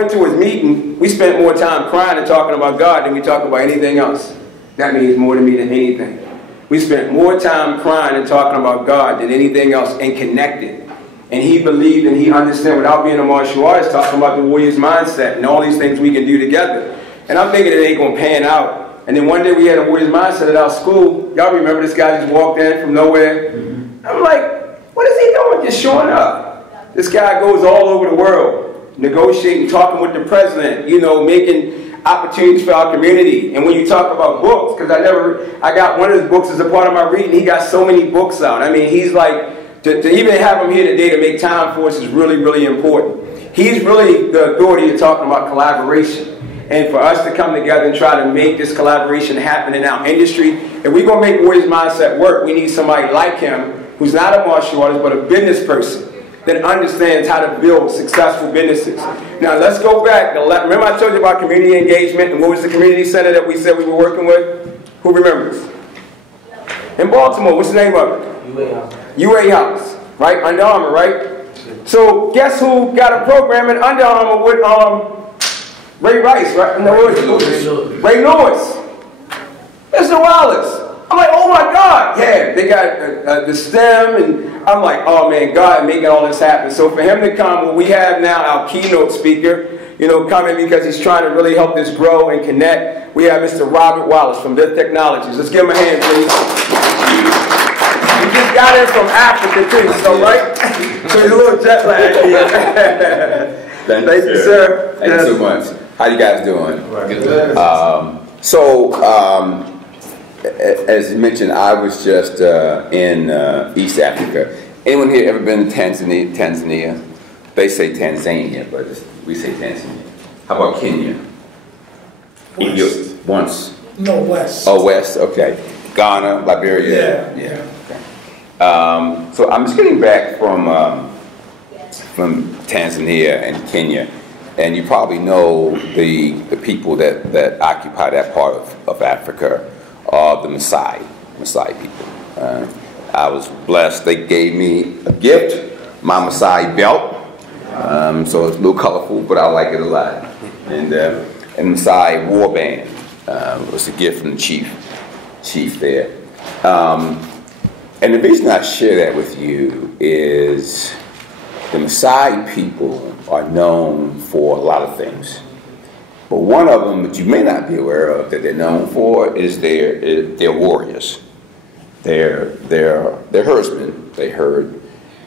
went to his meeting, we spent more time crying and talking about God than we talk about anything else. That means more to me than anything. We spent more time crying and talking about God than anything else and connected. And he believed and he understood without being a martial artist, talking about the warrior's mindset and all these things we can do together. And I'm thinking it ain't going to pan out. And then one day we had a warrior's mindset at our school. Y'all remember this guy just walked in from nowhere? I'm like, what is he doing just showing up? This guy goes all over the world, negotiating, talking with the president, you know, making opportunities for our community. And when you talk about books, because I got one of his books as a part of my reading, he got so many books out. I mean, he's like, to even have him here today to make time for us is really, really important. He's really the authority of talking about collaboration. And for us to come together and try to make this collaboration happen in our industry, if we're going to make Warriors Mindset work, we need somebody like him who's not a martial artist but a business person that understands how to build successful businesses. Now let's go back. Remember I told you about community engagement and what was the community center that we said we were working with? Who remembers? In Baltimore, what's the name of it? UA House. UA House, right? Under Armour, right? So guess who got a program in Under Armour with Ray Rice, right? No, Ray Lewis. Mr. Wallace. I'm like, oh my God, yeah, they got the STEM, and I'm like, oh man, God making all this happen. So for him to come, well, we have now our keynote speaker, you know, coming because he's trying to really help this grow and connect. We have Mr. Robert Wallace from Bith Technologies. Let's give him a hand, please. He just got in from Africa too, so right? So he's a little jet lagged. Thank you, sir. Thank you so much. How you guys doing? Good. As you mentioned, I was just in East Africa. Anyone here ever been to Tanzania? They say Tanzania, but we say Tanzania. How about Kenya? West. Once? No, West. Oh, West, okay. Ghana, Liberia? Yeah. Okay. So I'm just getting back from Tanzania and Kenya. And you probably know the people that occupy that part of Africa. The Maasai people. I was blessed. They gave me a gift, my Maasai belt. So it's a little colorful, but I like it a lot. And Maasai war band was a gift from the chief there. And the reason I share that with you is the Maasai people are known for a lot of things. But one of them that you may not be aware of that they're known for is they're warriors. They're herdsmen. They herd,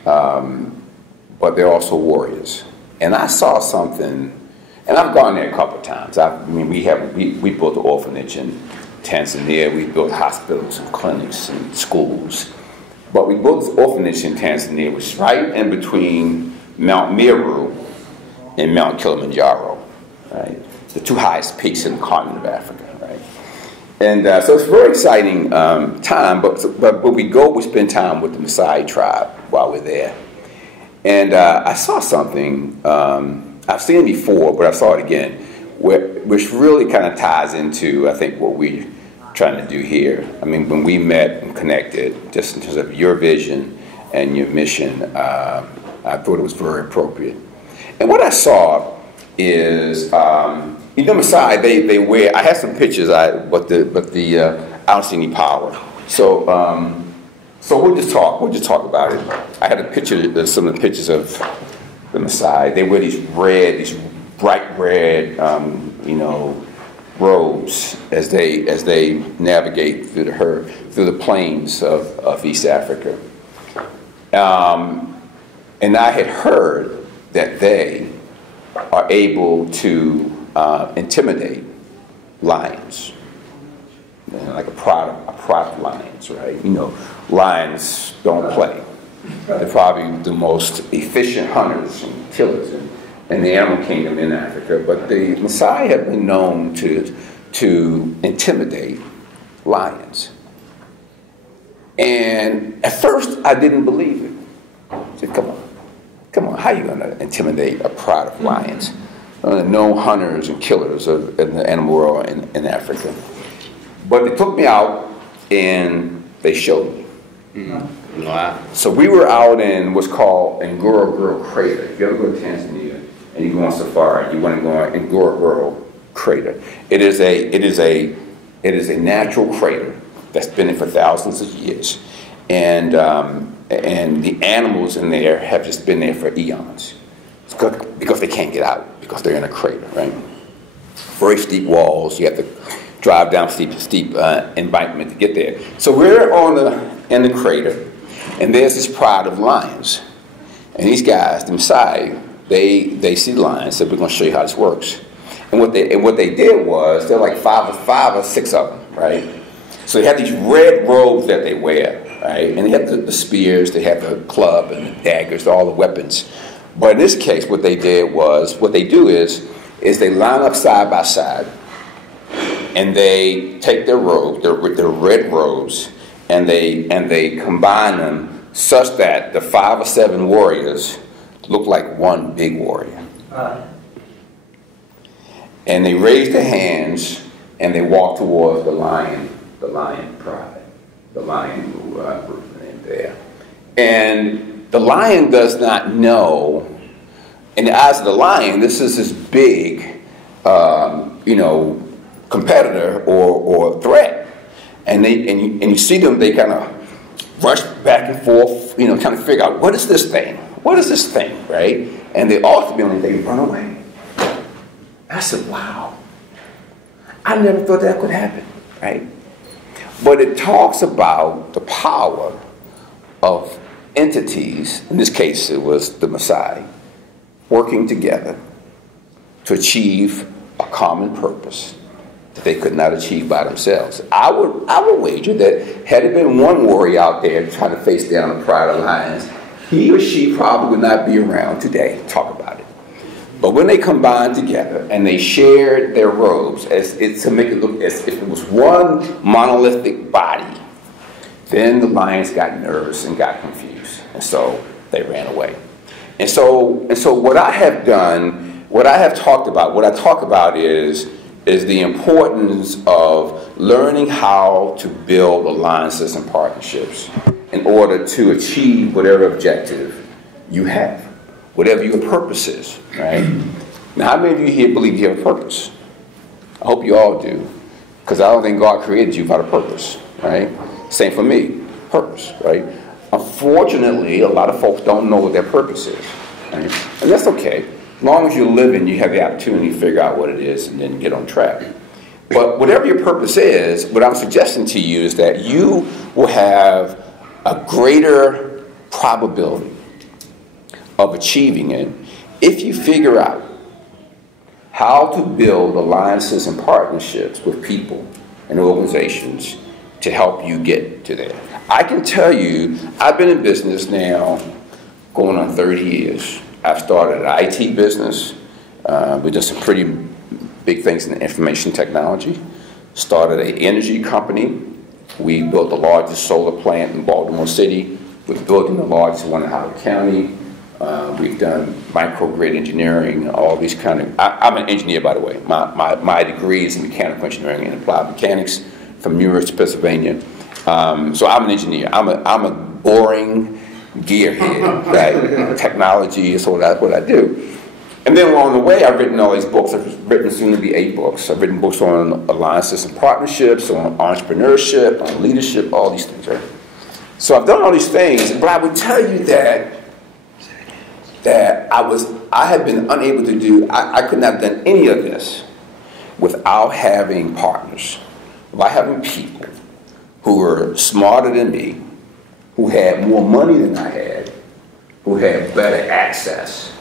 but they're also warriors. And I saw something, and I've gone there a couple of times. We built an orphanage in Tanzania. We built hospitals and clinics and schools. But we built this orphanage in Tanzania, which is right in between Mount Meru and Mount Kilimanjaro, right? The two highest peaks in the continent of Africa, right? And so it's a very exciting time, but we spend time with the Maasai tribe while we're there. And I saw something, I've seen it before, but I saw it again, which really kind of ties into, I think, what we're trying to do here. I mean, when we met and connected, just in terms of your vision and your mission, I thought it was very appropriate. And what I saw is, you know, Maasai, they wear. I had some pictures, but I don't see any power. So we'll just talk about it. I had a picture, some of the pictures of the Maasai. They wear these bright red, robes as they navigate through the plains of East Africa. And I had heard that they are able to intimidate lions, like a product of lions, right? You know, lions don't play. They're probably the most efficient hunters and killers in the animal kingdom in Africa. But the Maasai have been known to intimidate lions. And at first, I didn't believe it. I said, come on, how are you going to intimidate a pride of lions? Known hunters and killers in the animal world in Africa. But they took me out and they showed me. Mm-hmm. Wow. So we were out in what's called Ngorongoro Crater. If you ever go to Tanzania, and you go on safari, you want to go on Ngorongoro crater. It is a natural crater that's been there for thousands of years, and the animals in there have just been there for eons because they can't get out because they're in a crater, right? Very steep walls. You have to drive down steep embankment to get there. So we're in the crater, and there's this pride of lions, and these guys, the Maasai, they see lions. So we're going to show you how this works. And what they did was they're like five or six of them, right? So they have these red robes that they wear, right? And they have the spears, they have the club and the daggers, all the weapons. But in this case, what they do is they line up side by side, and they take their robes, their red robes, and they combine them such that the 5 or 7 warriors look like one big warrior. And they raise their hands and they walk towards the lion pride, the lion who there. And the lion does not know, in the eyes of the lion, this is this big, competitor or threat. And you see them, they kind of rush back and forth, kind of figure out, what is this thing? What is this thing, right? And they ultimately run away. I said, wow, I never thought that could happen, right? But it talks about the power of entities, in this case it was the Maasai, working together to achieve a common purpose that they could not achieve by themselves. I would wager that had there been one warrior out there trying to face down the pride of lions, he or she probably would not be around today to talk about it. But when they combined together and they shared their robes to make it look as if it was one monolithic body, then the lions got nervous and got confused. And so they ran away. And so what I have done, what I talk about is the importance of learning how to build alliances and partnerships in order to achieve whatever objective you have, whatever your purpose is, right? Now, how many of you here believe you have a purpose? I hope you all do, because I don't think God created you without a purpose, right? Same for me, purpose, right? Unfortunately, a lot of folks don't know what their purpose is, right? And that's okay. As long as you're living, you have the opportunity to figure out what it is and then get on track. But whatever your purpose is, what I'm suggesting to you is that you will have a greater probability of achieving it if you figure out how to build alliances and partnerships with people and organizations to help you get to there. I can tell you, I've been in business now going on 30 years. I've started an IT business. We did some pretty big things in information technology. Started an energy company. We built the largest solar plant in Baltimore City. We're building the largest one in Howard County. We've done microgrid engineering, all these kind of... I'm an engineer, by the way. My degree is in mechanical engineering and applied mechanics from University of Pennsylvania. So I'm an engineer. I'm a boring gearhead, right? Technology is what I do. And then along the way, I've written all these books. I've written soon to be 8 books. I've written books on alliances and partnerships, on entrepreneurship, on leadership, all these things, right? So I've done all these things, but I would tell you that I have been unable to do, I could not have done any of this without having partners, without having people who were smarter than me, who had more money than I had, who had better access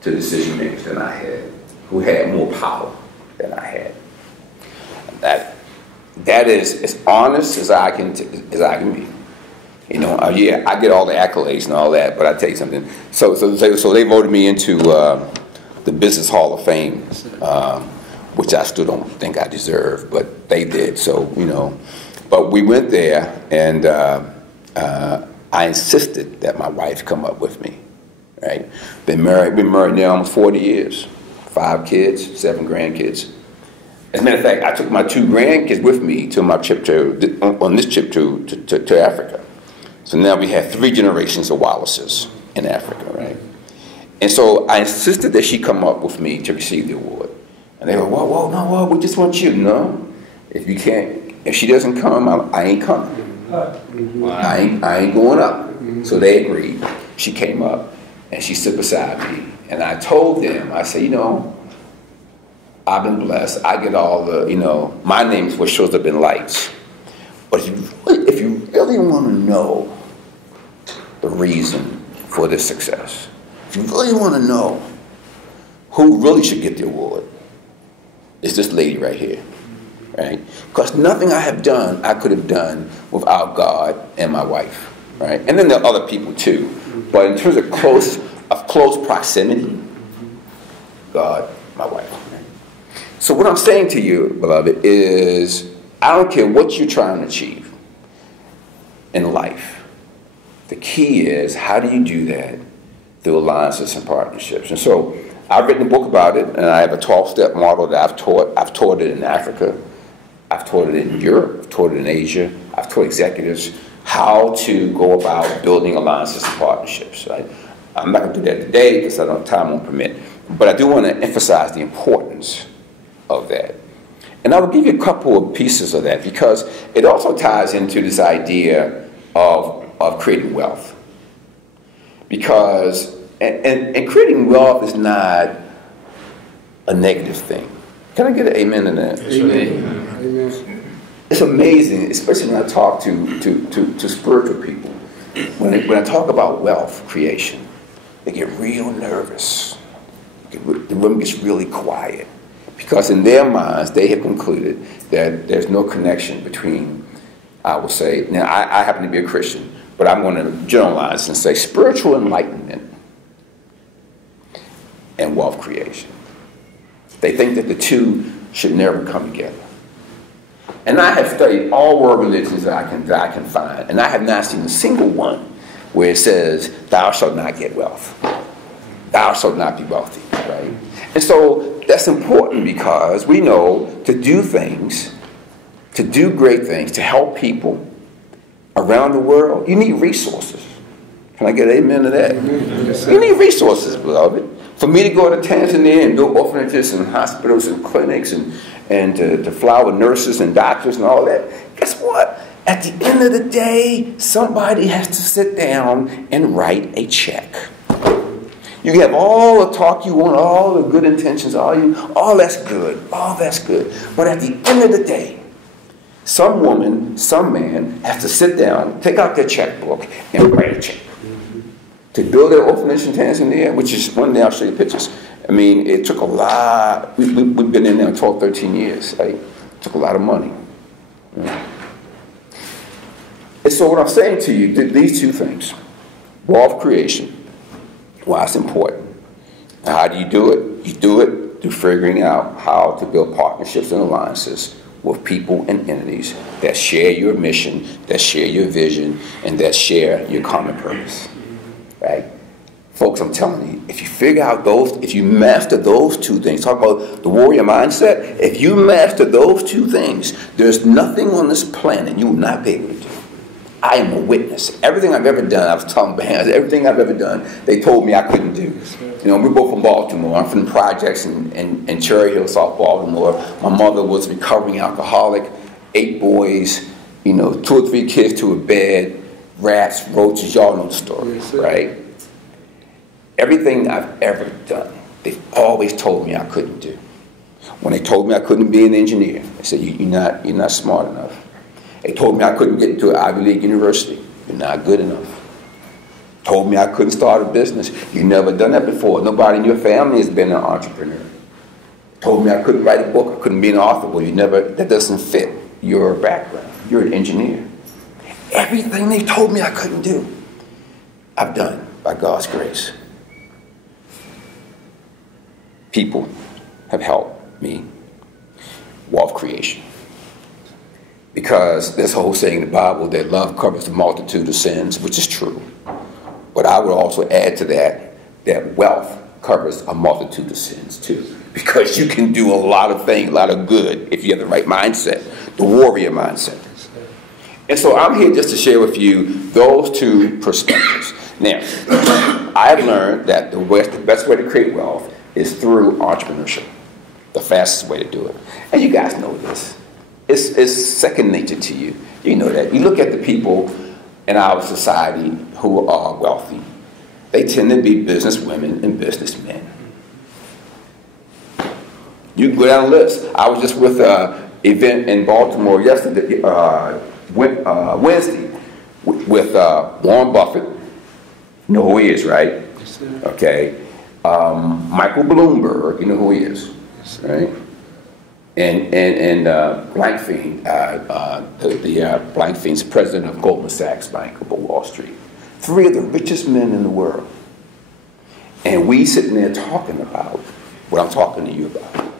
to decision makers than I had, who had more power than I had. That is as honest as I can be. Yeah, I get all the accolades and all that, but I tell you something. So they voted me into the Business Hall of Fame, which I still don't think I deserve, but they did. So but we went there, and I insisted that my wife come up with me. Right? Been married now almost 40 years, 5 kids, 7 grandkids. As a matter of fact, I took my 2 grandkids with me to my trip on this trip to Africa. So now we have 3 generations of Wallaces in Africa, right? And so I insisted that she come up with me to receive the award. And they go, whoa, no, we just want you. No, if she doesn't come, I ain't coming. Wow. I ain't going up. So they agreed. She came up and she stood beside me. And I told them, I said, I've been blessed. I get all the, my name is what shows up in lights. But if you really want to know the reason for this success, if you really want to know who really should get the award, it's this lady right here, right? Because nothing I have done, I could have done without God and my wife, right? And then there are other people too. But in terms of close proximity, God, my wife. Right? So what I'm saying to you, beloved, is I don't care what you're trying to achieve in life. The key is, how do you do that through alliances and partnerships? And so I've written a book about it, and I have a 12-step model that I've taught. I've taught it in Africa. I've taught it in Europe. I've taught it in Asia. I've taught executives how to go about building alliances and partnerships. Right? I'm not going to do that today because time won't permit. But I do want to emphasize the importance of that. And I will give you a couple of pieces of that because it also ties into this idea of creating wealth. Because, and creating wealth is not a negative thing. Can I get an amen to that? Amen. Amen. It's amazing, especially when I talk to spiritual people. When I talk about wealth creation, they get real nervous. The room gets really quiet. Because in their minds, they have concluded that there's no connection between, I will say, now I happen to be a Christian, but I'm going to generalize and say spiritual enlightenment and wealth creation. They think that the two should never come together. And I have studied all world religions that I can find, and I have not seen a single one where it says, thou shalt not get wealth. Thou shalt not be wealthy, right? And so that's important because we know to do things, to do great things, to help people around the world, you need resources. Can I get an amen to that? You need resources, beloved. For me to go to Tanzania and build orphanages and hospitals and clinics and to fly with nurses and doctors and all that, guess what? At the end of the day, somebody has to sit down and write a check. You can have all the talk you want, all the good intentions, all that's good, But at the end of the day, some woman, some man has to sit down, take out their checkbook, and write a check. To build an orphanage in Tanzania, which is, one day I'll show you pictures. I mean, it took a lot. We've been in there 12, 13 years. Right? It took a lot of money. And so what I'm saying to you, these two things, wealth creation, why it's important. Now, how do you do it? You do it through figuring out how to build partnerships and alliances with people and entities that share your mission, that share your vision, and that share your common purpose. Right? Folks, I'm telling you, if you figure out if you master those two things, talk about the warrior mindset, if you master those two things, there's nothing on this planet you will not be able to do. I am a witness. Everything I've ever done, I've told bands, everything I've ever done, they told me I couldn't do. We're both from Baltimore. I'm from the projects in Cherry Hill, South Baltimore. My mother was a recovering alcoholic, 8 boys, 2 or 3 kids to a bed, rats, roaches, y'all know the story, right? Everything I've ever done, they've always told me I couldn't do. When they told me I couldn't be an engineer, they said, you're not smart enough. They told me I couldn't get into an Ivy League university. You're not good enough. Told me I couldn't start a business. You've never done that before. Nobody in your family has been an entrepreneur. Told me I couldn't write a book. I couldn't be an author. Well, that doesn't fit your background. You're an engineer. Everything they told me I couldn't do, I've done by God's grace. People have helped me. Wealth creation. Because there's a whole saying in the Bible that love covers the multitude of sins, which is true. But I would also add to that wealth covers a multitude of sins too. Because you can do a lot of things, a lot of good, if you have the right mindset, the warrior mindset. And so I'm here just to share with you those two perspectives. Now, I've learned that the best way to create wealth is through entrepreneurship. The fastest way to do it. And you guys know this. It's second nature to you. You know that. You look at the people in our society who are wealthy. They tend to be businesswomen and businessmen. You can go down the list. I was just with an event in Baltimore yesterday, Wednesday, with Warren Buffett. You know who he is, right? Yes, sir. Okay. Michael Bloomberg, you know who he is, right? And Blankfein, Blankfein's president of Goldman Sachs Bank of Wall Street. 3 of the richest men in the world. And we sitting there talking about what I'm talking to you about.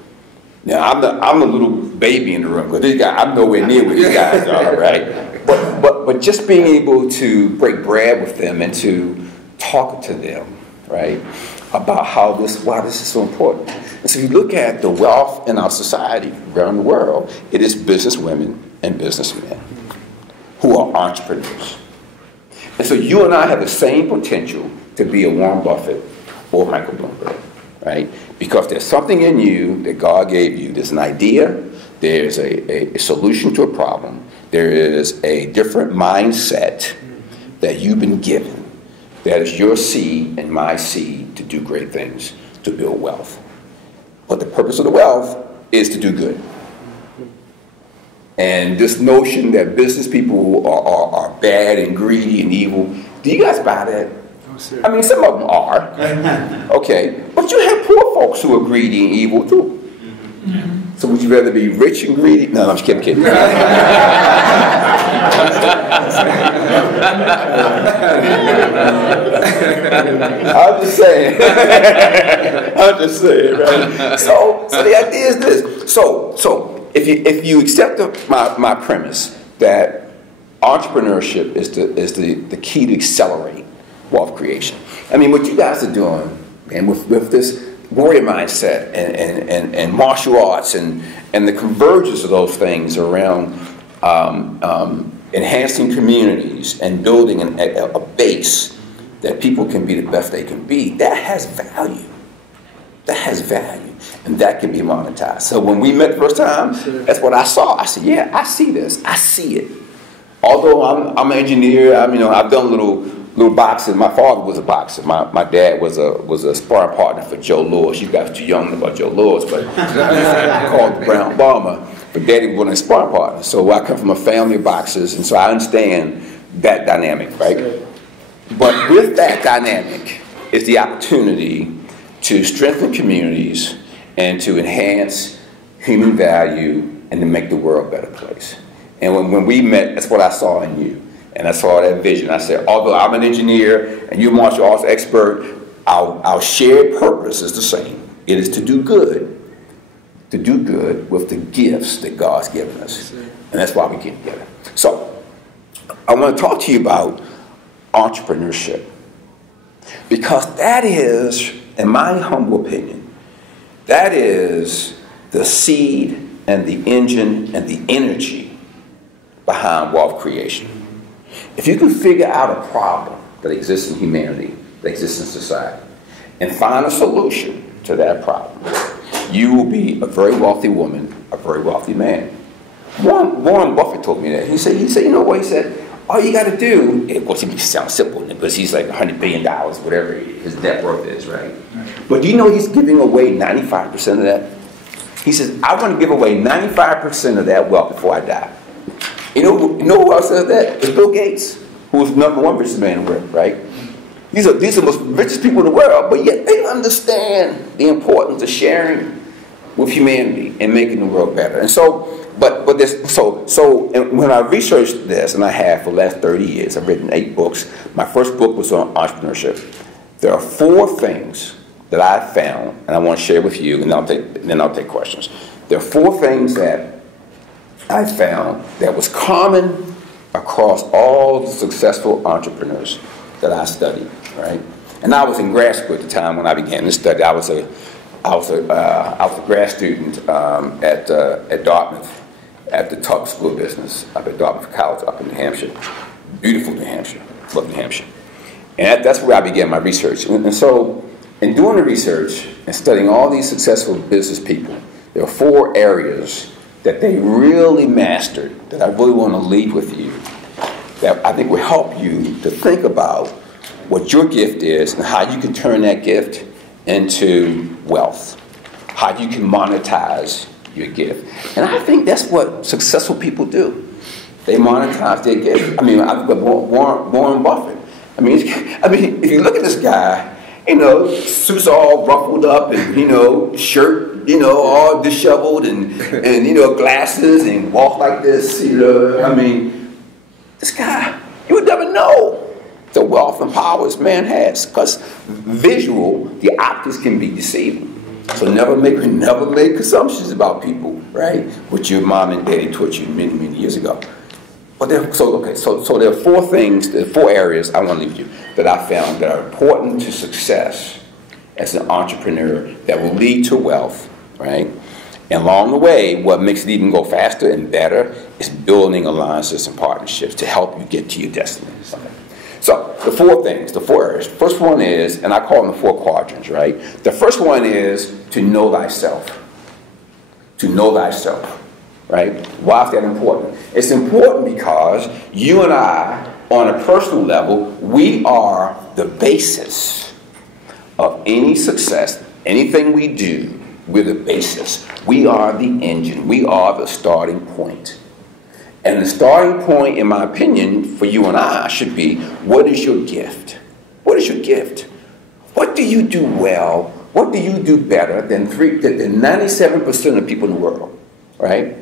Now, I'm the little baby in the room, because these guys, I'm nowhere near where these guys are, right? But just being able to break bread with them and to talk to them, right, about why this is so important. And so you look at the wealth in our society around the world, it is businesswomen and businessmen who are entrepreneurs. And so you and I have the same potential to be a Warren Buffett or Michael Bloomberg, right? Because there's something in you that God gave you. There's an idea, there's a solution to a problem, there is a different mindset that you've been given. That is your seed and my seed to do great things, to build wealth. But the purpose of the wealth is to do good. And this notion that business people are bad and greedy and evil, do you guys buy that? I mean, some of them are. Okay. But you have poor folks who are greedy and evil too. So would you rather be rich and greedy? No, I'm just kidding. I'm just saying. I'm just saying, right? So the idea is this. So if you accept my premise that entrepreneurship is the key to accelerate wealth creation. I mean, what you guys are doing, and with this warrior mindset and martial arts and the convergence of those things around enhancing communities and building a base that people can be the best they can be, that has value. That has value. And that can be monetized. So when we met the first time, that's what I saw. I said, yeah, I see this. I see it. Although I'm an engineer, I've done little boxing. My father was a boxer. My dad was a sparring partner for Joe Lewis. You guys are too young about Joe Lewis, but called the Brown Bomber. But Daddy was a sparring partner. So I come from a family of boxers, and so I understand that dynamic, right? But with that dynamic is the opportunity to strengthen communities and to enhance human value and to make the world a better place. And when we met, that's what I saw in you. And I saw that vision. I said, although I'm an engineer and you're a martial arts expert, our shared purpose is the same. It is to do good with the gifts that God's given us. And that's why we get together. So I want to talk to you about entrepreneurship. Because that is, in my humble opinion, that is the seed and the engine and the energy behind wealth creation. If you can figure out a problem that exists in humanity, that exists in society, and find a solution to that problem, you will be a very wealthy woman, a very wealthy man. Warren Buffett told me that. He said, you know what? He said, all you got to do, of course, it sounds simple because he's like $100 billion, whatever his net worth is, right? But do you know he's giving away 95% of that? He says, I want to give away 95% of that wealth before I die. You know who else says that? It's Bill Gates, who is the #1 richest man in the world, right? These are the most richest people in the world, but yet they understand the importance of sharing with humanity and making the world better. And so, and when I researched this, and I have for the last 30 years, I've written 8 books. My first book was on entrepreneurship. There are 4 things that I found, and I want to share with you, and then I'll take questions. There are 4 things that I found that was common across all the successful entrepreneurs that I studied, right? And I was in grad school at the time when I began this study. I was a grad student at Dartmouth, at the Tuck School of Business up at Dartmouth College up in New Hampshire. Beautiful New Hampshire. Love New Hampshire. And that's where I began my research. And so, in doing the research and studying all these successful business people, there are 4 areas that they really mastered that I really want to leave with you, that I think will help you to think about what your gift is and how you can turn that gift into wealth, how you can monetize your gift. And I think that's what successful people do. They monetize their gift. I mean, I've got Warren Buffett. I mean, if you look at this guy, you know, suits all ruffled up and, you know, shirt, you know, all disheveled and you know, glasses and walk like this, you know. I mean, this guy, you would never know the wealth and power this man has, because visual, the optics can be deceiving. So never make assumptions about people, right? Which your mom and daddy taught you many, many years ago. But so there are 4 things, there are 4 areas I want to leave you that I found that are important to success as an entrepreneur that will lead to wealth, right? And along the way, what makes it even go faster and better is building alliances and partnerships to help you get to your destiny. Okay. So the 4 things, the 4 areas. First one is, and I call them the 4 quadrants, right? The first one is to know thyself. To know thyself. Right? Why is that important? It's important because you and I, on a personal level, we are the basis of any success. Anything we do, we're the basis. We are the engine. We are the starting point. And the starting point, in my opinion, for you and I should be, what is your gift? What is your gift? What do you do well? What do you do better than 97% of people in the world? Right?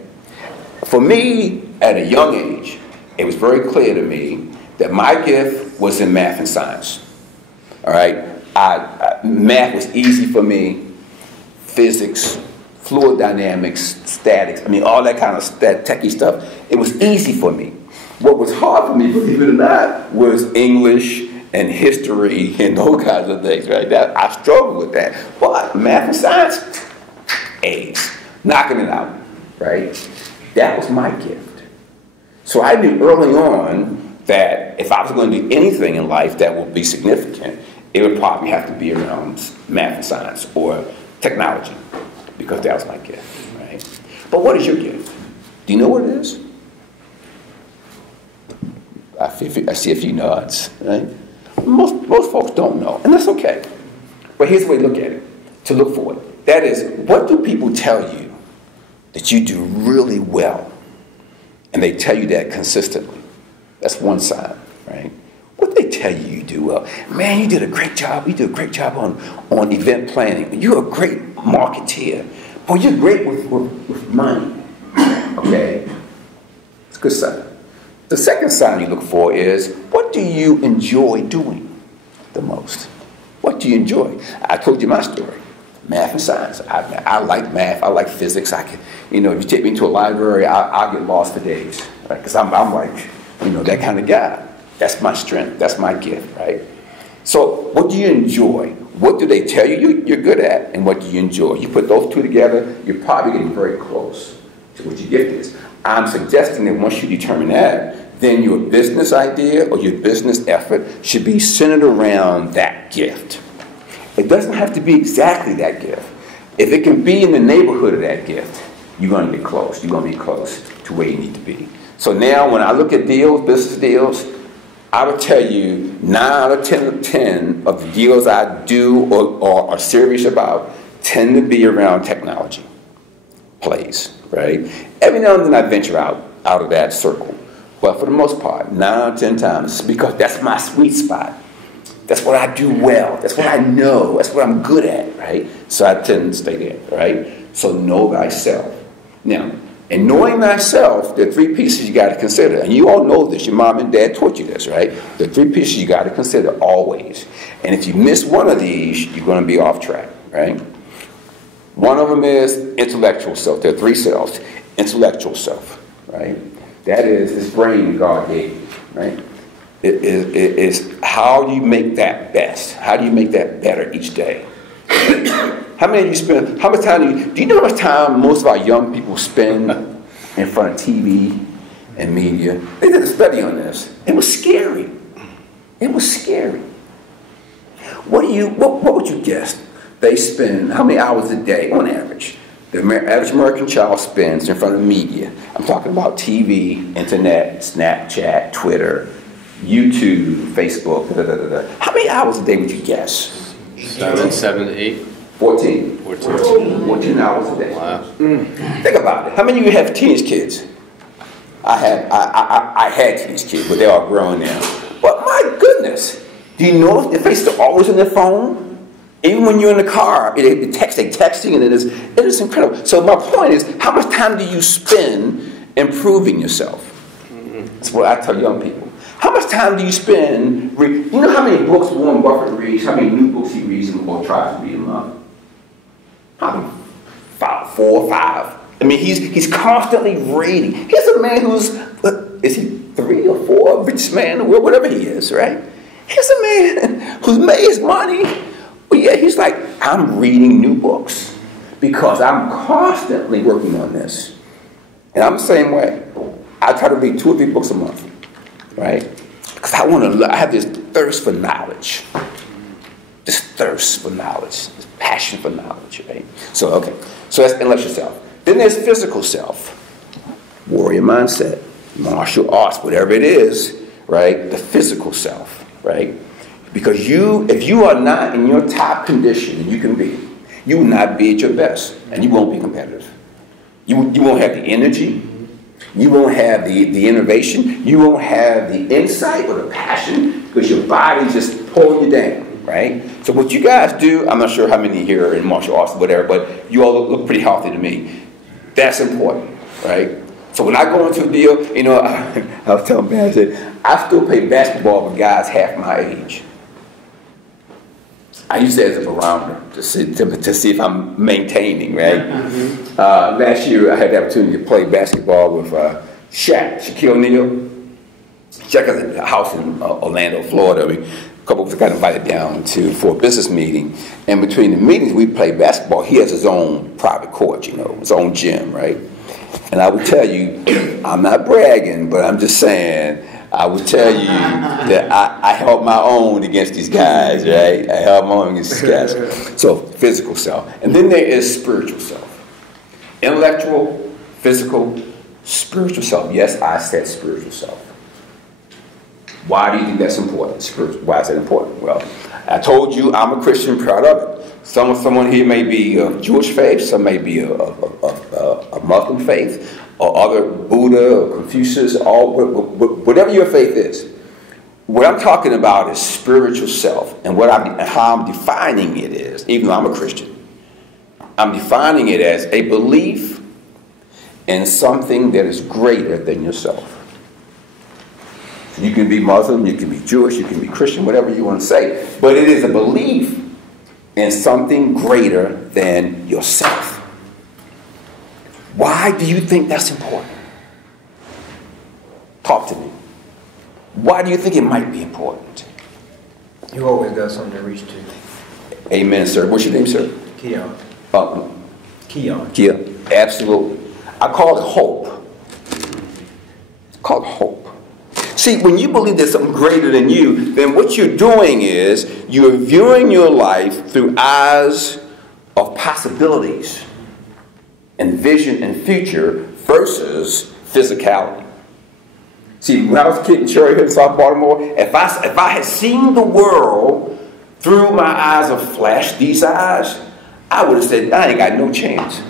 For me, at a young age, it was very clear to me that my gift was in math and science. All right? Math was easy for me. Physics, fluid dynamics, statics, I mean, all that kind of techie stuff. It was easy for me. What was hard for me, believe it or not, was English and history and those kinds of things, right? I struggled with that. But math and science, A's, knocking it out, right? That was my gift. So I knew early on that if I was going to do anything in life that would be significant, it would probably have to be around math and science or technology, because that was my gift, right? But what is your gift? Do you know what it is? I see a few nods, right? Most folks don't know, and that's okay. But here's the way to look at it, to look for it. That is, what do people tell you that you do really well, and they tell you that consistently? That's one side, right? What do they tell you you do well? Man, you did a great job. You did a great job on event planning. You're a great marketeer. Boy, you're great with money. Okay? It's a good sign. The second sign you look for is, what do you enjoy doing the most? What do you enjoy? I told you my story. Math and science. I like math. I like physics. I can, you know, if you take me to a library, I'll get lost for days, right? Because I'm like, you know, that kind of guy. That's my strength. That's my gift, right? So what do you enjoy? What do they tell you you're good at, and what do you enjoy? You put those 2 together, you're probably getting very close to what your gift is. I'm suggesting that once you determine that, then your business idea or your business effort should be centered around that gift. It doesn't have to be exactly that gift. If it can be in the neighborhood of that gift, you're going to get close. You're going to be close to where you need to be. So now when I look at deals, business deals, I would tell you 9 out of 10 of the deals I do or are serious about tend to be around technology plays, right? Every now and then I venture out of that circle. But for the most part, 9 out of 10 times, because that's my sweet spot. That's what I do well. That's what I know. That's what I'm good at, right? So I tend to stay there, right? So know thyself. Now, in knowing thyself, there are 3 pieces you got to consider. And you all know this. Your mom and dad taught you this, right? There are 3 pieces you got to consider always. And if you miss one of these, you're going to be off track, right? One of them is intellectual self. There are 3 selves. Intellectual self, right? That is this brain God gave you, right? It is how you make that best. How do you make that better each day? How much time do you know how much time most of our young people spend in front of TV and media? They did a study on this. It was scary. It was scary. What would you guess? They spend how many hours a day on average? The average American child spends in front of media. I'm talking about TV, internet, Snapchat, Twitter, YouTube, Facebook, How many hours a day would you guess? 7, 8. 14. 14 hours a day. Wow. Think about it. How many of you have teenage kids? I had teenage kids, but they're all grown now. But my goodness, do you know if they're always on their phone? Even when you're in the car, they're texting, and it is incredible. So my point is, how much time do you spend improving yourself? That's what I tell young people. How much time do you spend? You know how many books Warren Buffett reads? How many new books he reads or tries to read a month? Probably 4 or 5. I mean, he's constantly reading. Here's a man who's, is he 3 or 4, richest man in the world, whatever he is, right? Here's a man who's made his money. Well, yeah, he's like, I'm reading new books because I'm constantly working on this. And I'm the same way. I try to read 2 or 3 books a month, right? Because I have this thirst for knowledge. This thirst for knowledge, this passion for knowledge, right? So, okay. So that's intellectual self. Then there's physical self. Warrior mindset, martial arts, whatever it is, right? The physical self, right? Because if you are not in your top condition that you can be, you will not be at your best, and you won't be competitive. You won't have the energy. You won't have the innovation. You won't have the insight or the passion because your body's just pulling you down, right? So what you guys do, I'm not sure how many here are in martial arts or whatever, but you all look pretty healthy to me. That's important, right? So when I go into a deal, you know, I was telling Ben, I said, I still play basketball with guys half my age. I use that as a barometer to see if I'm maintaining, right? Last year, I had the opportunity to play basketball with Shaquille O'Neal. Shaq has a house in Orlando, Florida. A couple of us got invited down for a business meeting. And between the meetings, we played basketball. He has his own private court, you know, his own gym, right? And I would tell you, I'm not bragging, but I'm just saying, I would tell you that I held my own against these guys, right? I held my own against these guys. So, physical self. And then there is spiritual self. Intellectual, physical, spiritual self. Yes, I said spiritual self. Why do you think that's important? Why is that important? Well, I told you I'm a Christian, proud of it. Someone here may be of Jewish faith, some may be a Muslim faith, or other Buddha or Confucius, whatever your faith is. What I'm talking about is spiritual self, and how I'm defining it is, even though I'm a Christian, I'm defining it as a belief in something that is greater than yourself. You can be Muslim, you can be Jewish, you can be Christian, whatever you want to say, but it is a belief in something greater than yourself. Why do you think that's important? Talk to me. Why do you think it might be important? You always got something to reach to. Amen, sir. What's your name, sir? Keon. Keon. Keon. Absolutely. I call it hope. It's called hope. See, when you believe there's something greater than you, then what you're doing is you're viewing your life through eyes of possibilities and vision and future versus physicality. See, when I was a kid in Cherry Hill, South Baltimore, if I had seen the world through my eyes of flesh, these eyes, I would have said, I ain't got no chance.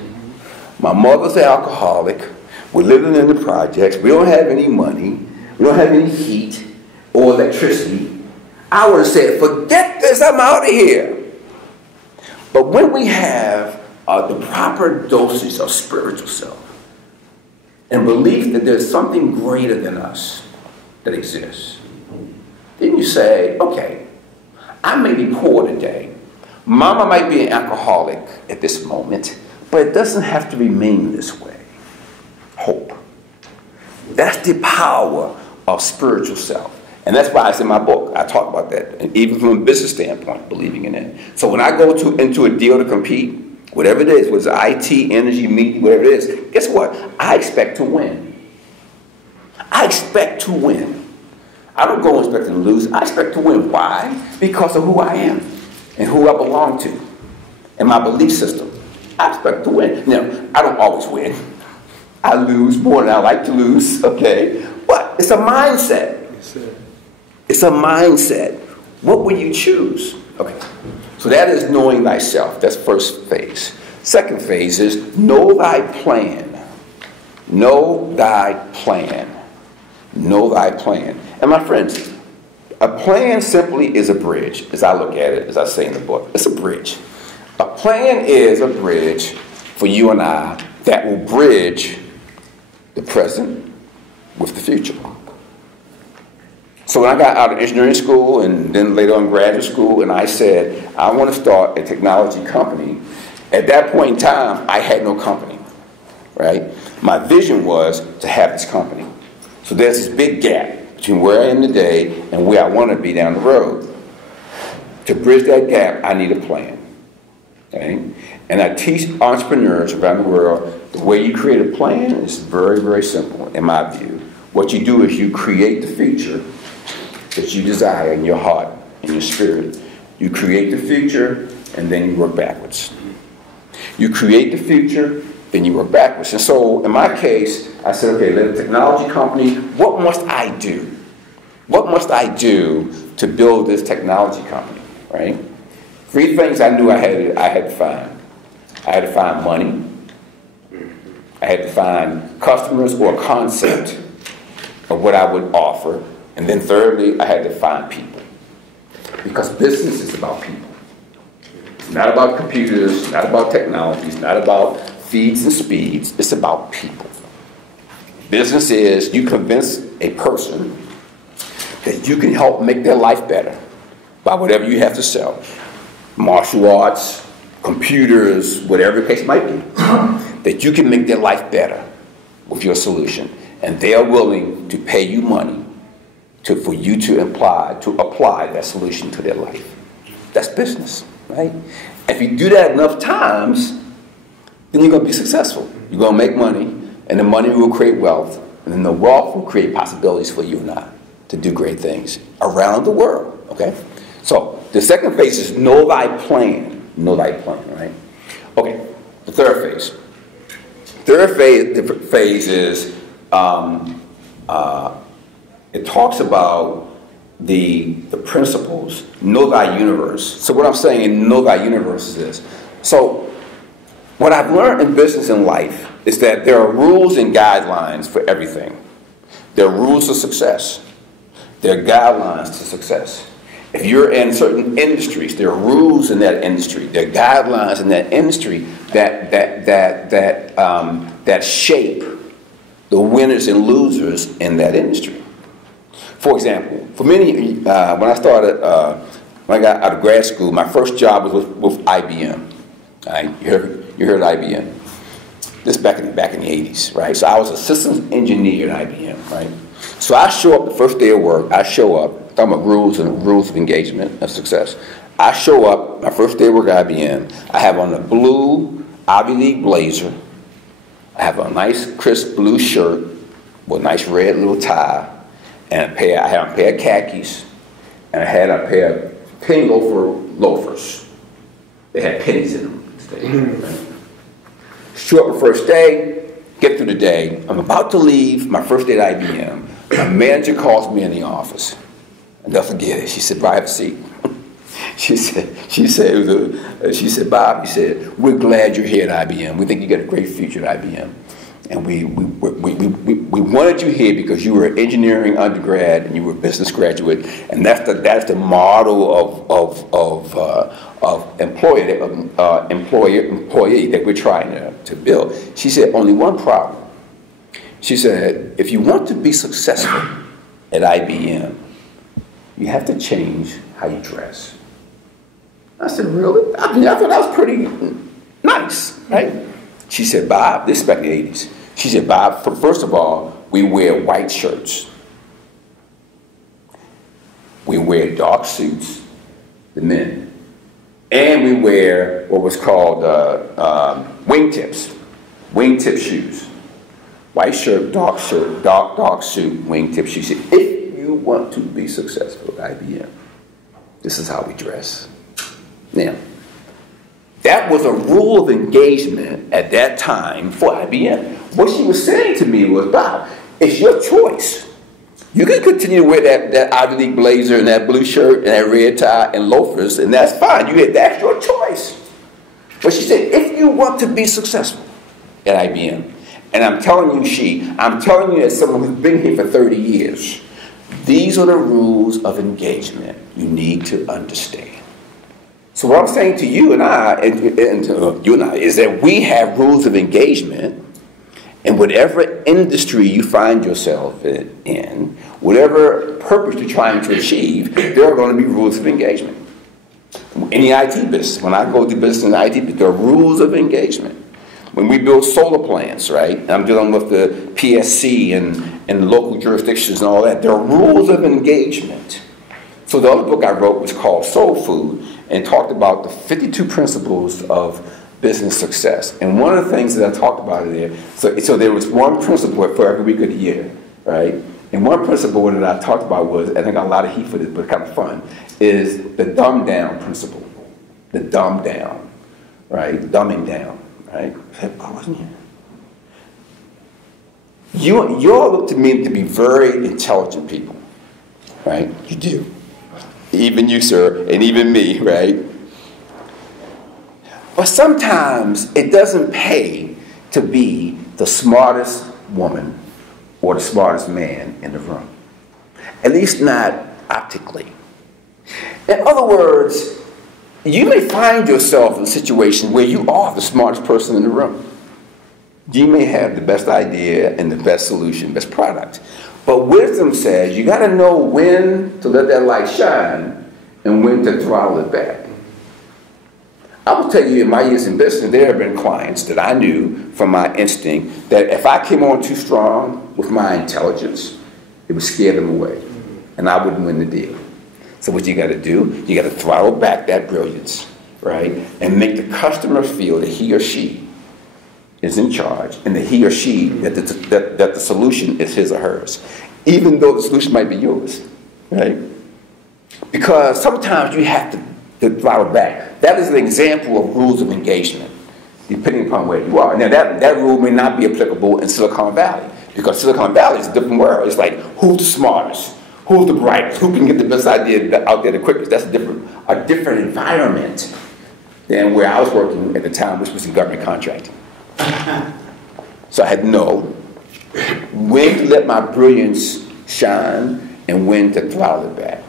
My mother's an alcoholic. We're living in the projects. We don't have any money. We don't have any heat or electricity. I would have said, forget this, I'm out of here. But when we have the proper dosage of spiritual self and belief that there's something greater than us that exists, then you say, okay, I may be poor today. Mama might be an alcoholic at this moment, but it doesn't have to remain this way. Hope. That's the power of spiritual self. And that's why it's in my book. I talk about that, and even from a business standpoint, believing in it. So when I go into a deal to compete, whatever it is, whether it's IT, energy, meat, whatever it is, guess what? I expect to win. I expect to win. I don't go expecting to lose. I expect to win. Why? Because of who I am. and who I belong to and my belief system. I expect to win. Now, I don't always win. I lose more than I like to lose, okay? But it's a mindset. It's a mindset. What will you choose? Okay. So that is knowing thyself. That's first phase. Second phase is know thy plan. Know thy plan. Know thy plan. And my friends, a plan simply is a bridge, as I look at it, as I say in the book. It's a bridge. A plan is a bridge for you and I that will bridge the present with the future. So when I got out of engineering school and then later on graduate school, and I said, I want to start a technology company, at that point in time, I had no company, right? My vision was to have this company. So there's this big gap between where I am today and where I want to be down the road. To bridge that gap, I need a plan. Okay? And I teach entrepreneurs around the world the way you create a plan is very, very simple, in my view. What you do is you create the future that you desire in your heart, in your spirit. You create the future, and then you work backwards. You create the future, then you work backwards. And so, in my case, I said, okay, let a technology company, what must I do? What must I do to build this technology company, right? 3 things I knew I had to find. I had to find money. I had to find customers or concept of what I would offer. And then thirdly, I had to find people. Because business is about people. It's not about computers, not about technologies, not about feeds and speeds. It's about people. Business is you convince a person that you can help make their life better by whatever you have to sell. Martial arts, computers, whatever the case might be. That you can make their life better with your solution. And they are willing to pay you money for you to apply that solution to their life. That's business, right? If you do that enough times, then you're going to be successful. You're going to make money, and the money will create wealth, and then the wealth will create possibilities for you and I to do great things around the world, okay? So the second phase is know thy plan. Know thy plan, right? Okay, the third phase. Third phase is it talks about the principles, know thy universe. So what I'm saying in know thy universe is this. So what I've learned in business and life is that there are rules and guidelines for everything. There are rules of success. There are guidelines to success. If you're in certain industries, there are rules in that industry. There are guidelines in that industry that shape the winners and losers in that industry. For example, for many, when I got out of grad school, my first job was with IBM. Right? You heard IBM. This back in the 80s, right? So I was a systems engineer at IBM, right? So I show up the first day of work. I show up, talking about rules of engagement of success. I show up my first day of work at IBM. I have on a blue Ivy League blazer. I have a nice crisp blue shirt with a nice red little tie, and I had a pair of khakis, and I had a pair of penny loafers. They had pennies in them. Right? Show up the first day, get through the day. I'm about to leave my first day at IBM. My manager calls me in the office. I'll never forget it. She said, "Have a seat." She said, "Bob," he said, "we're glad you're here at IBM. We think you got a great future at IBM. And we wanted you here because you were an engineering undergrad and you were a business graduate, and that's the model of employee that we're trying to build." She said, "Only one problem." She said, "If you want to be successful at IBM, you have to change how you dress." I said, "Really?" I thought that was pretty nice, right? She said, "Bob," this is back in the 80s. She said, "Bob, first of all, we wear white shirts. We wear dark suits, the men. And we wear what was called wingtip shoes. White shirt, dark suit, wingtip shoes. She said, if you want to be successful at IBM, this is how we dress." Now, that was a rule of engagement at that time for IBM. What she was saying to me was, Bob, it's your choice. You can continue to wear that Ivy League blazer and that blue shirt and that red tie and loafers, and that's fine. That's your choice. But she said, if you want to be successful at IBM, and I'm telling you as someone who's been here for 30 years, these are the rules of engagement you need to understand. So what I'm saying to you and I, is that we have rules of engagement in whatever industry you find yourself in, whatever purpose you're trying to achieve, there are going to be rules of engagement. In the IT business, when I go to business in the IT business, there are rules of engagement. When we build solar plants, right, I'm dealing with the PSC and the local jurisdictions and all that, there are rules of engagement. So the other book I wrote was called Soul Food, and talked about the 52 principles of business success. And one of the things that I talked about there, so there was one principle for every week of the year, right? And one principle that I talked about was, and I got a lot of heat for this, but kind of fun, is the dumb down principle. The dumb down, right? Dumbing down, right? I wasn't here. You all look to me to be very intelligent people, right? You do. Even you, sir, and even me, right? But sometimes it doesn't pay to be the smartest woman or the smartest man in the room. At least not optically. In other words, you may find yourself in a situation where you are the smartest person in the room. You may have the best idea and the best solution, best product. But wisdom says you got to know when to let that light shine and when to throttle it back. I will tell you, in my years in business, there have been clients that I knew from my instinct that if I came on too strong with my intelligence, it would scare them away, and I wouldn't win the deal. So what you got to do, you got to throttle back that brilliance, right, and make the customer feel that he or she is in charge, and that he or she, that the solution is his or hers, even though the solution might be yours, right? Because sometimes you have to throttle back. That is an example of rules of engagement, depending upon where you are. Now, that rule may not be applicable in Silicon Valley, because Silicon Valley is a different world. It's like, who's the smartest? Who's the brightest? Who can get the best idea out there the quickest? That's a different environment than where I was working at the time, which was in government contracting. So I had to know when to let my brilliance shine and when to throttle it back.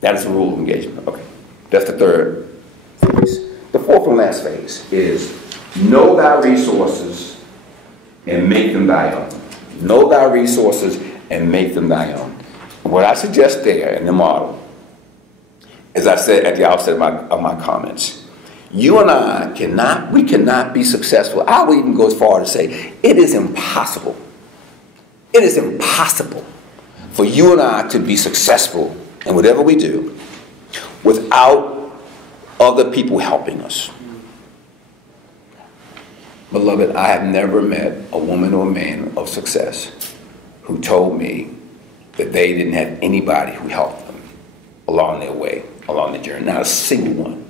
That is the rule of engagement. Okay, that's the third phase. The fourth and last phase is know thy resources and make them thy own. Know thy resources and make them thy own. What I suggest there in the model, as I said at the outset of my comments, you and I cannot be successful. I would even go as far to say it is impossible. It is impossible for you and I to be successful in whatever we do without other people helping us. Beloved, I have never met a woman or a man of success who told me that they didn't have anybody who helped them along their way, along the journey. Not a single one.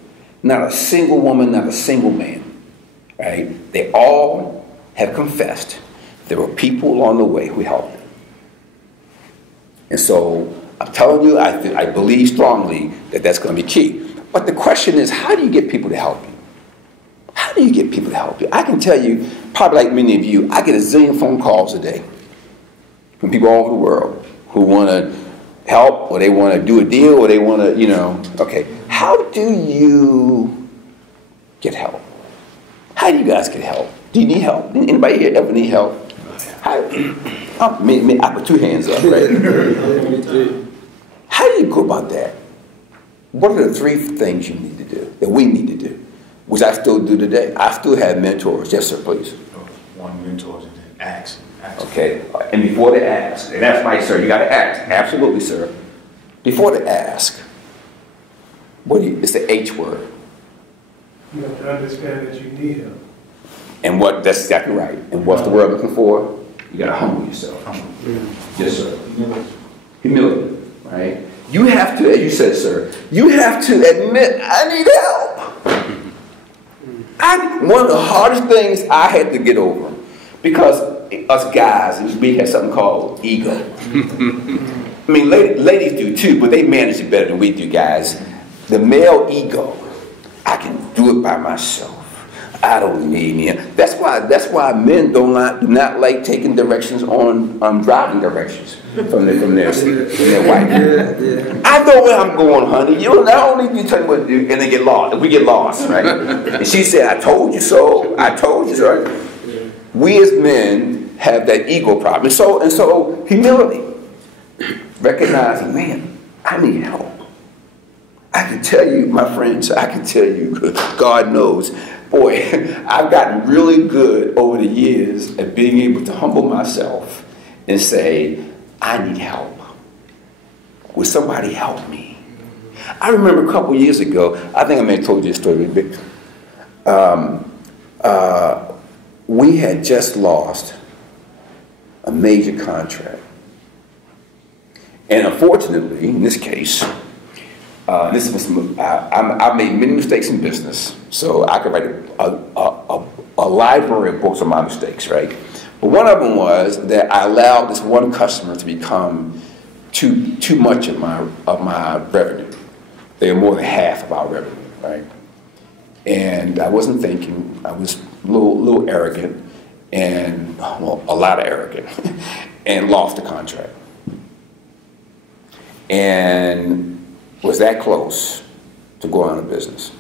Not a single woman, not a single man, right? They all have confessed there were people along the way who helped them. And so I'm telling you, I believe strongly that that's going to be key. But the question is, how do you get people to help you? How do you get people to help you? I can tell you, probably like many of you, I get a zillion phone calls a day from people all over the world who want to help, or they want to do a deal, or they want to, okay. How do you get help? How do you guys get help? Do you need help? Anybody here ever need help? I put two hands up, right? How do you go about that? What are the three things you need to do, that we need to do, which I still do today? I still have mentors. Yes, sir, please. One mentor and then ask. Okay, and before they ask, and that's right, sir, you got to ask. Absolutely, sir. Before they ask, it's the H word. You have to understand that you need help. And that's exactly right. And what's the word I'm looking for? You got to humble yourself. Yes, sir. Humility, right? You have to, as you said, sir, you have to admit, I need help. One of the hardest things I had to get over, because us guys, we had something called ego. I mean, ladies do too, but they manage it better than we do, guys. The male ego, I can do it by myself. I don't need me. That's why men do not like taking directions on driving directions from their wife. I know where I'm going, honey. You don't need to tell me what to do, and they get lost. We get lost, right? And she said, "I told you so. I told you so." We as men have that ego problem, and so humility, recognizing, man, I need help. I can tell you, my friends, God knows, boy, I've gotten really good over the years at being able to humble myself and say, I need help. Will somebody help me? I remember a couple years ago, I think I may have told you this story a bit. We had just lost a major contract. And unfortunately, in this case, I made many mistakes in business, so I could write a library of books on my mistakes, right? But one of them was that I allowed this one customer to become too much of my revenue. They were more than half of our revenue, right? And I wasn't thinking. I was a little arrogant, and a lot of arrogant, and lost the contract. And was that close to going out of business,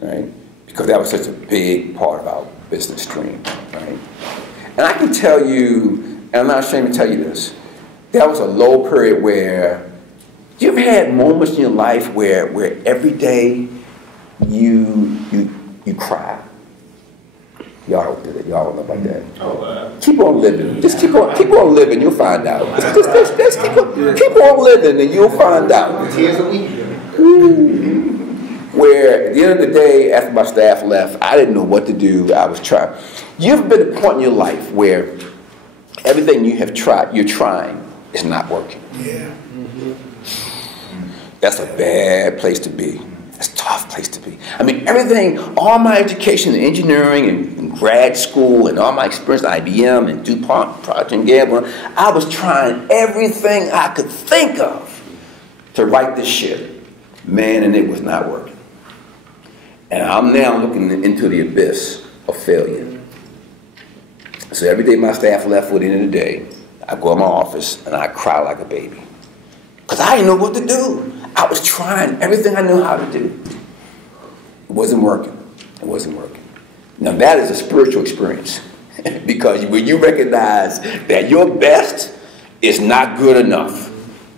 right? Because that was such a big part of our business stream, right? And I can tell you, and I'm not ashamed to tell you this, that was a low period where, you ever had moments in your life where every day you cry? Y'all don't do that. Y'all don't know about that. Keep on living. Just keep on living. You'll find out. Just keep on living, and you'll find out. Tears of weeping. Where at the end of the day, after my staff left, I didn't know what to do. I was trying. You've been at a point in your life where everything you're trying is not working. Yeah. That's a bad place to be. That's a tough place to be. I mean, everything, all my education in engineering and grad school and all my experience at IBM and DuPont, Procter & Gamble, I was trying everything I could think of to right this ship. Man, and it was not working. And I'm now looking into the abyss of failure. So every day my staff left for the end of the day, I go in my office and I cry like a baby. Because I didn't know what to do. I was trying everything I knew how to do. It wasn't working. It wasn't working. Now that is a spiritual experience. Because when you recognize that your best is not good enough.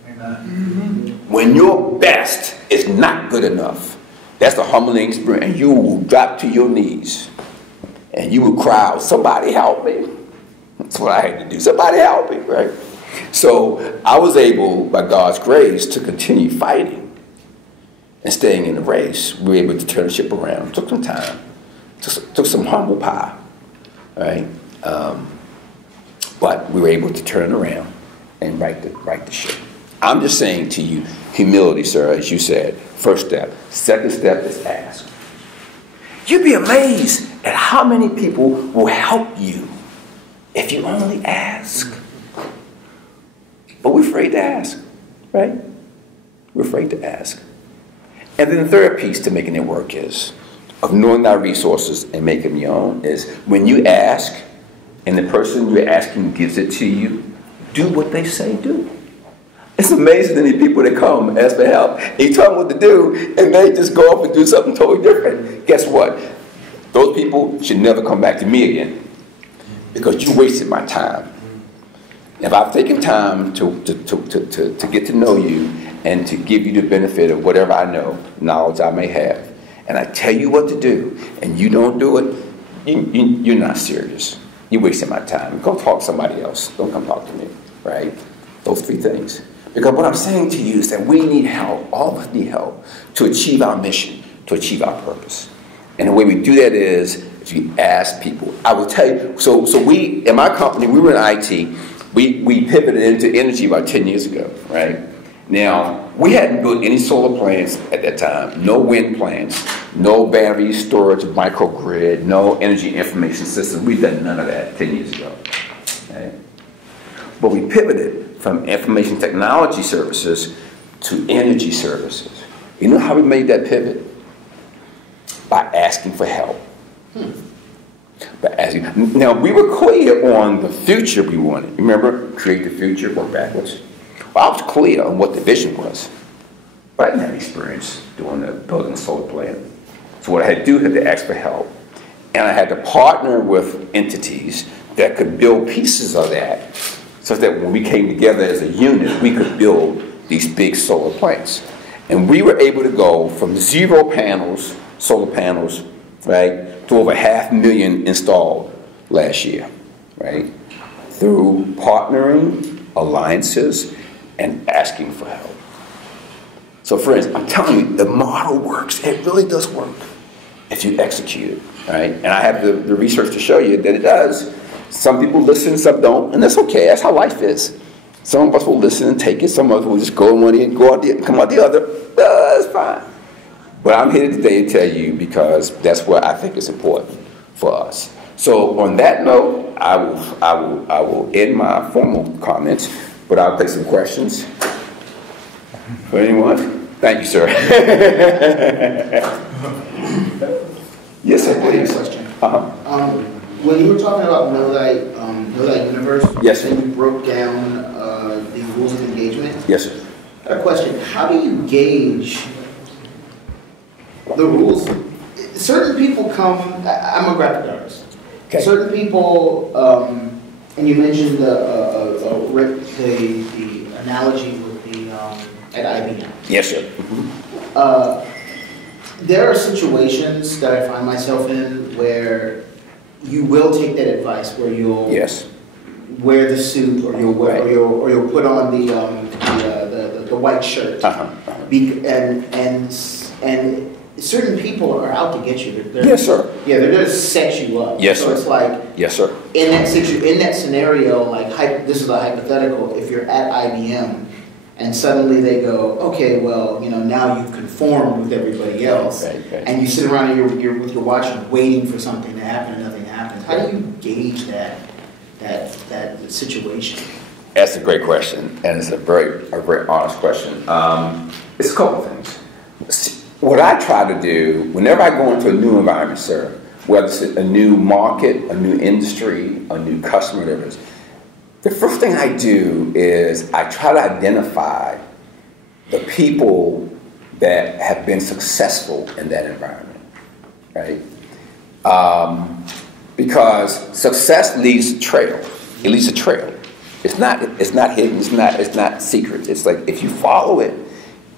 Amen. When your best is not good enough, that's a humbling experience. And you will drop to your knees. And you will cry out, somebody help me. That's what I had to do. Somebody help me, right? So I was able, by God's grace, to continue fighting and staying in the race. We were able to turn the ship around. Took some time. Took some humble pie, right? But we were able to turn around and right the ship. I'm just saying to you, humility, sir, as you said, first step. Second step is ask. You'd be amazed at how many people will help you if you only ask. But we're afraid to ask, right? We're afraid to ask. And then the third piece to making it work is, of knowing our resources and making them your own, is when you ask and the person you're asking gives it to you, do what they say do. It's amazing to the people that come ask for help. And you tell them what to do, and they just go off and do something totally different. Guess what? Those people should never come back to me again because you wasted my time. If I've taken time to get to know you and to give you the benefit of whatever I know, knowledge I may have, and I tell you what to do, and you don't do it, you're not serious. You're wasting my time. Go talk to somebody else. Don't come talk to me, right? Those three things. Because what I'm saying to you is that we need help. All of us need help to achieve our mission, to achieve our purpose. And the way we do that is if you ask people. I will tell you, so we, in my company, we were in IT. We pivoted into energy about 10 years ago, right? Now, we hadn't built any solar plants at that time, no wind plants, no battery storage, microgrid, no energy information system. We'd done none of that 10 years ago. Okay? But we pivoted from information technology services to energy services. You know how we made that pivot? By asking for help. By asking. Now, we were clear on the future we wanted. Remember, create the future, work backwards. Well, I was clear on what the vision was, but I didn't have experience building a solar plant. So what I had to do was to ask for help. And I had to partner with entities that could build pieces of that so that when we came together as a unit, we could build these big solar plants. And we were able to go from 0 panels, solar panels, right, to over 500,000 installed last year, right, through partnering, alliances, and asking for help. So friends, I'm telling you, the model works. It really does work if you execute it, right? And I have the research to show you that it does. Some people listen, some don't, and that's okay. That's how life is. Some of us will listen and take it. Some of us will just go one end, go out the, come out the other. That's fine. But I'm here today to tell you because that's what I think is important for us. So on that note, I will end my formal comments, but I'll take some questions for anyone. Thank you, sir. Yes, sir, please. Question. When you were talking about Know Thy Universe, yes, and you broke down the rules of engagement. Yes, sir. I have a question. How do you gauge the rules? Certain people come. I'm a graphic artist. Okay. Certain people, and you mentioned the analogy with the at IBM. Yes, sir. There are situations that I find myself in where you will take that advice, where you'll wear the suit, or you'll wear, or you'll put on the white shirt, and certain people are out to get you. Yes, sir. Yeah, they're going to set you up. Yes, so sir. It's like, yes, sir. In that scenario, like this is a hypothetical. If you're at IBM and suddenly they go, okay, well, now you've conformed with everybody else, and you sit around and you're with your watch waiting for something to happen and nothing happens. How do you gauge that situation? That's a great question, and it's a very honest question. It's a couple things. What I try to do whenever I go into a new environment, sir, whether it's a new market, a new industry, a new customer, whatever it is, the first thing I do is I try to identify the people that have been successful in that environment, right? Because success leaves a trail. It leaves a trail. It's not hidden. It's not secret. It's like if you follow it,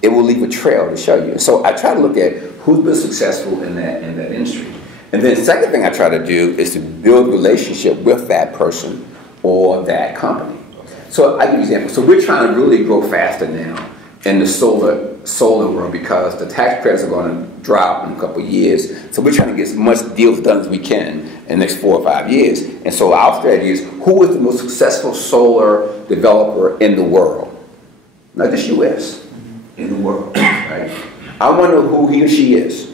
it will leave a trail to show you. So I try to look at who's been successful in that industry. And then the second thing I try to do is to build a relationship with that person or that company. So I give you an example. So we're trying to really grow faster now in the solar world because the tax credits are going to drop in a couple of years. So we're trying to get as much deals done as we can in the next 4 or 5 years. And so our strategy is, who is the most successful solar developer in the world? Not just U.S., in the world, right? I want to know who he or she is.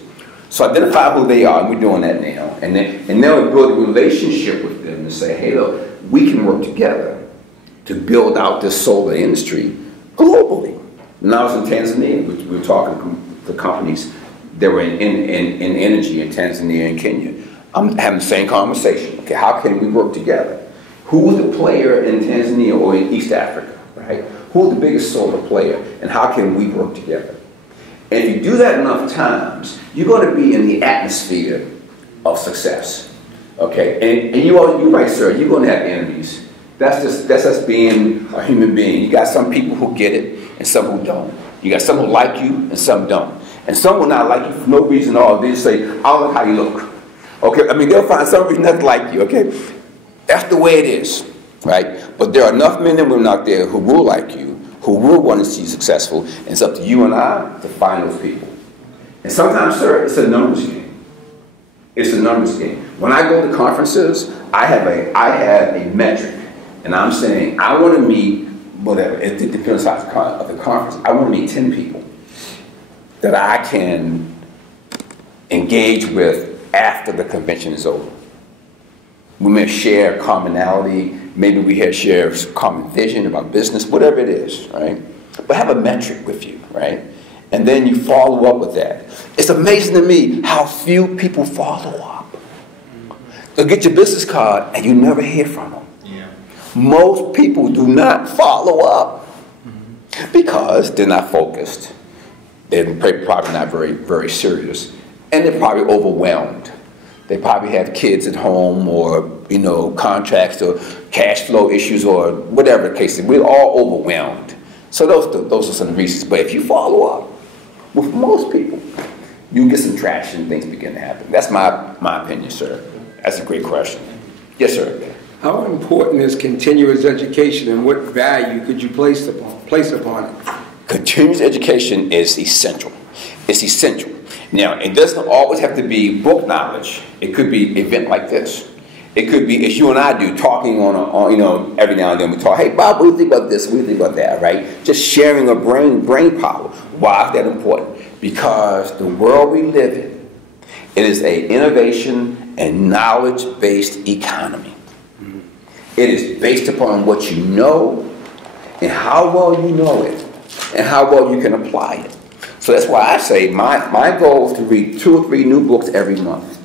So identify who they are, and we're doing that now. And then we build a relationship with them and say, hey, look, we can work together to build out this solar industry globally. When I was in Tanzania, we were talking to companies that were in energy in Tanzania and Kenya. I'm having the same conversation. Okay, how can we work together? Who's the player in Tanzania or in East Africa, right? Who's the biggest solar player, and how can we work together? And if you do that enough times, you're going to be in the atmosphere of success, okay? And you're right, sir, you're going to have enemies. That's us being a human being. You got some people who get it, and some who don't. You got some who like you, and some don't. And some will not like you for no reason at all. They just say, I don't like how you look. Okay, I mean, they'll find some reason not to like you, okay? That's the way it is, right? But there are enough men and women out there who will like you, who will want to see you successful, and it's up to you and I to find those people. And sometimes, sir, it's a numbers game. It's a numbers game. When I go to conferences, I have a metric, and I'm saying I want to meet whatever, it depends on the size of the conference. I want to meet 10 people that I can engage with after the convention is over. We may share commonality, maybe we share common vision about business, whatever it is, right? But have a metric with you, right? And then you follow up with that. It's amazing to me how few people follow up. They'll get your business card and you never hear from them. Yeah. Most people do not follow up because they're not focused. They're probably not very, very serious. And they're probably overwhelmed. They probably have kids at home or, you know, contracts or cash flow issues or whatever the case is. We're all overwhelmed. So those are some reasons. But if you follow up with most people, you get some traction, things begin to happen. That's my opinion, sir. That's a great question. Yes, sir. How important is continuous education and what value could you place upon it? Continuous education is essential. It's essential. Now, it doesn't always have to be book knowledge. It could be an event like this. It could be, as you and I do, talking on you know, every now and then we talk, hey, Bob, what do you think about this? What do you think about that, right? Just sharing a brain power. Why is that important? Because the world we live in, it is an innovation and knowledge-based economy. It is based upon what you know and how well you know it and how well you can apply it. So that's why I say my goal is to read 2 or 3 new books every month.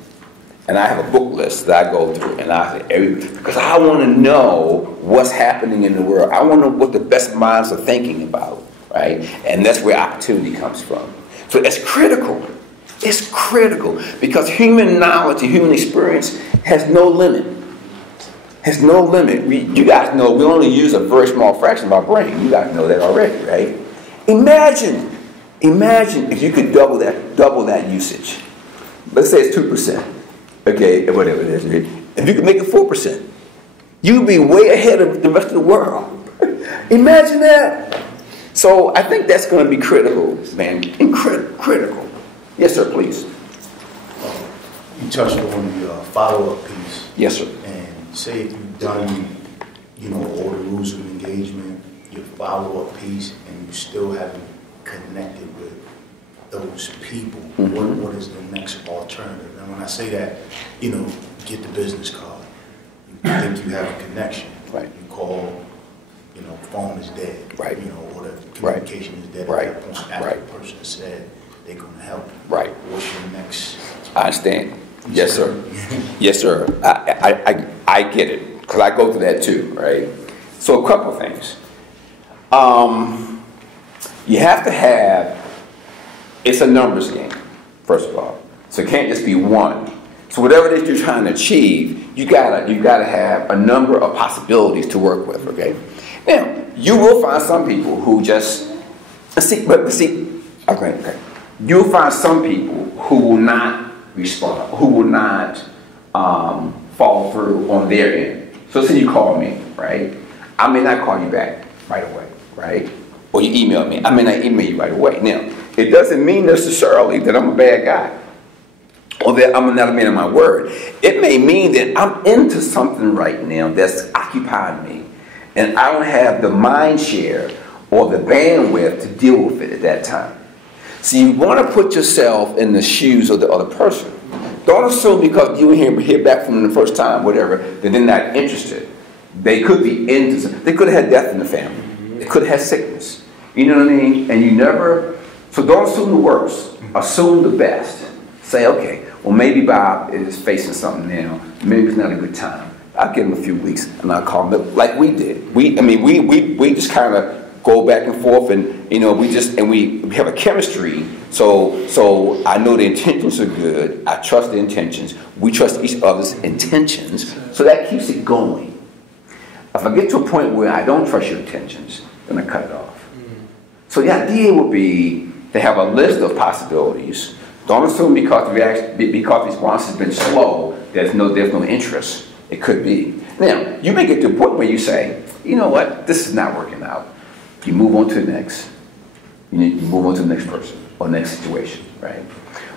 And I have a book list that I go through, and I say because I want to know what's happening in the world. I want to know what the best minds are thinking about, right? And that's where opportunity comes from. So it's critical. It's critical because human knowledge and human experience has no limit. Has no limit. You guys know we only use a very small fraction of our brain. You guys know that already, right? Imagine if you could double that usage. Let's say it's 2%. Okay, whatever it is. If you could make it 4%, you'd be way ahead of the rest of the world. Imagine that. So I think that's going to be critical, man. Critical. Yes, sir, please. You touched on the follow-up piece. Yes, sir. And say if you've done, you know, all the rules of engagement, your follow-up piece, and you still haven't connected with those people, what is the next alternative? And when I say that, you know, get the business card. You think you have a connection. Right. You call, you know, phone is dead. Right. You know, or the communication is dead Right. at that point after the person said they're going to help you. Right. What's your next? I understand. Yes, sir. Yes, sir. I get it because I go through that too, right? So a couple of things. You have to have. It's a numbers game, first of all. So it can't just be one. So whatever it is you're trying to achieve, you gotta have a number of possibilities to work with. Okay. Now you will find some people who just okay. You'll find some people who will not respond, who will not follow through on their end. So say you call me, right? I may not call you back right away, right? Or you email me. I may not email you right away. Now, it doesn't mean necessarily that I'm a bad guy or that I'm not a man of my word. It may mean that I'm into something right now that's occupying me and I don't have the mind share or the bandwidth to deal with it at that time. So you want to put yourself in the shoes of the other person. Don't assume because you hear back from them the first time, whatever, that they're not interested. They could be into, they could have had death in the family. They could have had sickness. You know what I mean? And you never, so don't assume the worst. Assume the best. Say, okay, well maybe Bob is facing something now. Maybe it's not a good time. I'll give him a few weeks and I'll call him like we did. We just kind of go back and forth and, you know, we have a chemistry. So I know the intentions are good. I trust the intentions. We trust each other's intentions. So that keeps it going. If I get to a point where I don't trust your intentions, then I cut it off. So the idea would be to have a list of possibilities. Don't assume because the response has been slow, there's no interest. It could be. Now, you may get to a point where you say, you know what, this is not working out. You move on to the next. You move on to the next person or next situation, right?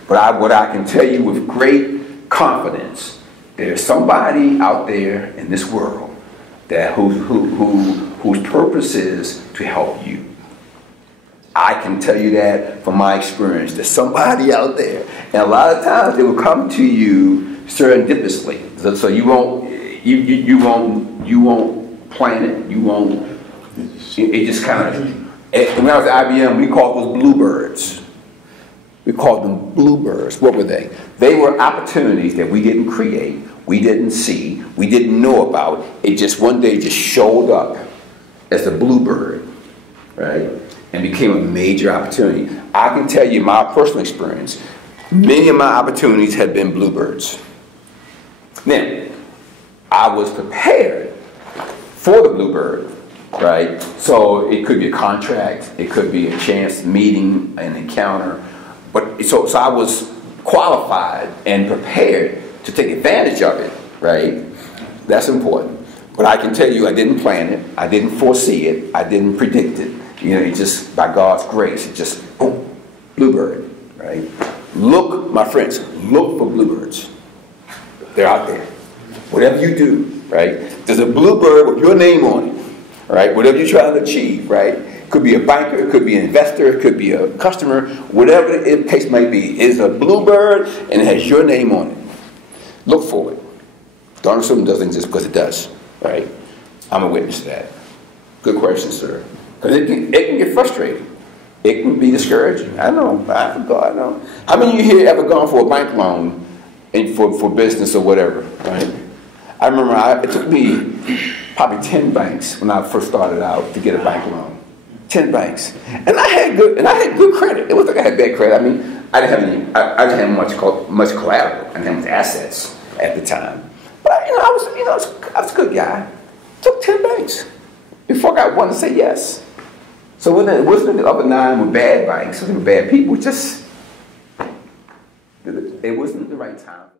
But what I can tell you with great confidence, there's somebody out there in this world that whose purpose is to help you. I can tell you that from my experience. There's somebody out there, and a lot of times they will come to you serendipitously. So you won't plan it. You won't. It just kind of. When I was at IBM, we called those bluebirds. We called them bluebirds. What were they? They were opportunities that we didn't create, we didn't see, we didn't know about. It just one day just showed up as a bluebird, right? And became a major opportunity. I can tell you my personal experience, many of my opportunities have been bluebirds. Now, I was prepared for the bluebird, right? So it could be a contract, it could be a chance meeting, an encounter, but so I was qualified and prepared to take advantage of it, right? That's important. But I can tell you I didn't plan it, I didn't foresee it, I didn't predict it. You know, it just, by God's grace, it just, boom, bluebird, right? Look, my friends, look for bluebirds. They're out there. Whatever you do, right? There's a bluebird with your name on it, right? Whatever you're trying to achieve, right? It could be a banker, it could be an investor, it could be a customer, whatever the case might be. It's a bluebird and it has your name on it. Look for it. Don't assume it doesn't exist because it does, right? I'm a witness to that. Good question, sir. Because it can get frustrating. It can be discouraging. I know. I know. How many of you here ever gone for a bank loan and for business or whatever, right? I remember it took me probably 10 banks when I first started out to get a bank loan. 10 banks. And I had good credit. It wasn't like I had bad credit. I mean, I didn't have much collateral. I didn't have much assets at the time. But I was a good guy. Took 10 banks before I got one to say yes. So it wasn't the other 9 were bad banks, they were bad people. It wasn't the right time.